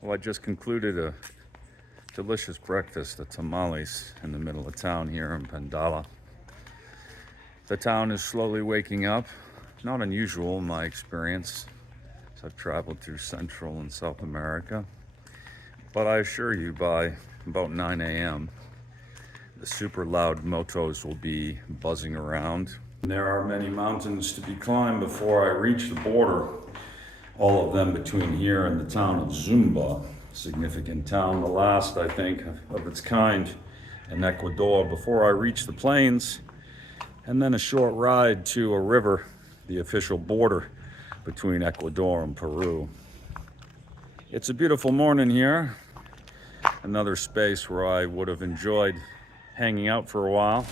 Well, I just concluded a delicious breakfast at tamales in the middle of town here in Pandala. The town is slowly waking up, not unusual in my experience as I've traveled through Central and South America. But I assure you, by about 9 a.m., the super loud motos will be buzzing around. There are many mountains to be climbed before I reach the border, all of them between here and the town of Zumba, a significant town, the last, I think, of its kind in Ecuador, before I reach the plains, and then a short ride to a river, the official border between Ecuador and Peru. It's a beautiful morning here, another space where I would have enjoyed hanging out for a while.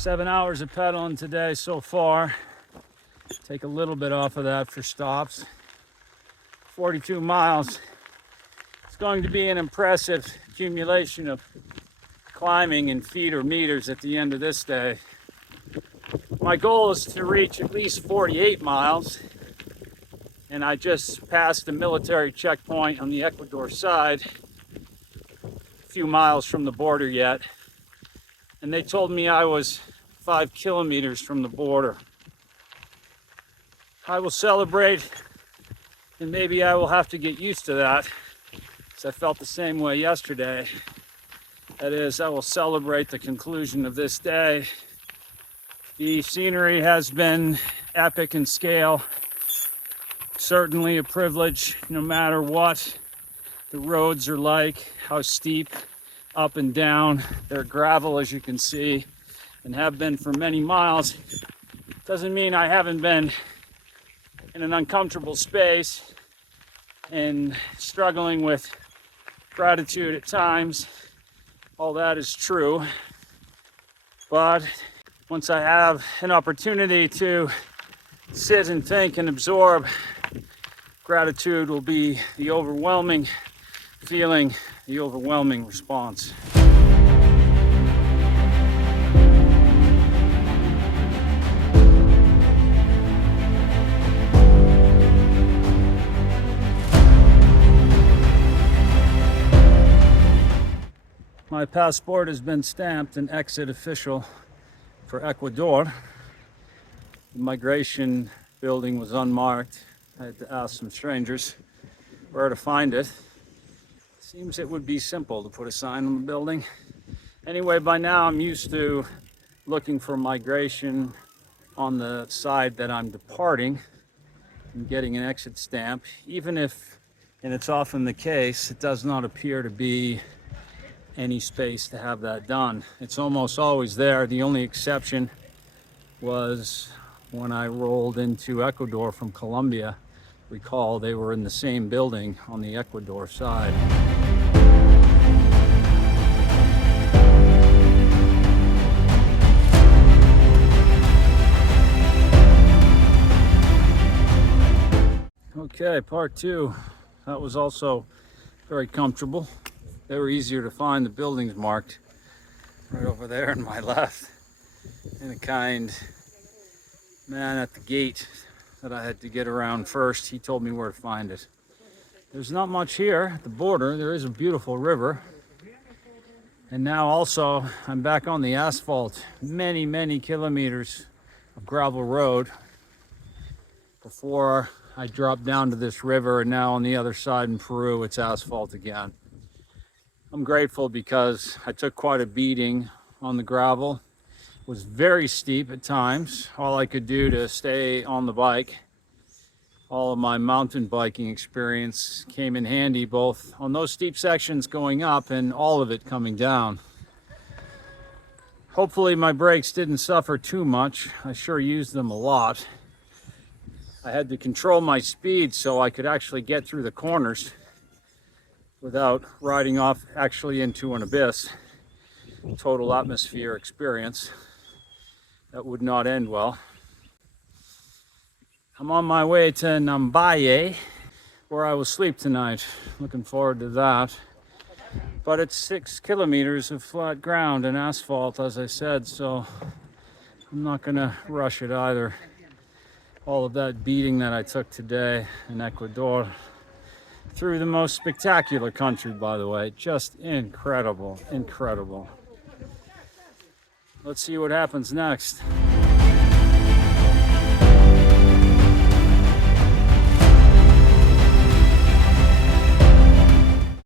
7 hours of pedaling today so far. Take a little bit off of that for stops. 42 miles. It's going to be an impressive accumulation of climbing in feet or meters at the end of this day. My goal is to reach at least 48 miles, and I just passed the military checkpoint on the Ecuador side, a few miles from the border yet, and they told me I was 5 kilometers from the border. I will celebrate, and maybe I will have to get used to that, because I felt the same way yesterday. That is, I will celebrate the conclusion of this day. The scenery has been epic in scale. Certainly a privilege, no matter what the roads are like, how steep, up and down. They're gravel, as you can see, and have been for many miles. Doesn't mean I haven't been in an uncomfortable space and struggling with gratitude at times. All that is true. But once I have an opportunity to sit and think and absorb, gratitude will be the overwhelming feeling, the overwhelming response. My passport has been stamped and exit official for Ecuador. The migration building was unmarked. I had to ask some strangers where to find it. Seems it would be simple to put a sign on the building. Anyway, by now I'm used to looking for migration on the side that I'm departing and getting an exit stamp, even if, and it's often the case, it does not appear to be any space to have that done. It's almost always there. The only exception was when I rolled into Ecuador from Colombia. Recall they were in the same building on the Ecuador side. Okay, part two. That was also very comfortable. They were easier to find. The buildings marked right over there on my left. And a kind man at the gate that I had to get around first. He told me where to find it. There's not much here at the border. There is a beautiful river. And now also I'm back on the asphalt. Many, many kilometers of gravel road before I dropped down to this river, and now on the other side in Peru, it's asphalt again. I'm grateful because I took quite a beating on the gravel. It was very steep at times. All I could do to stay on the bike. All of my mountain biking experience came in handy, both on those steep sections going up and all of it coming down. Hopefully my brakes didn't suffer too much. I sure used them a lot. I had to control my speed so I could actually get through the corners without riding off actually into an abyss. Total atmosphere experience that would not end well. I'm on my way to Namballe, where I will sleep tonight. Looking forward to that. But it's 6 kilometers of flat ground and asphalt, as I said, so I'm not gonna rush it either. All of that beating that I took today in Ecuador, through the most spectacular country, by the way, just incredible, incredible. Let's see what happens next.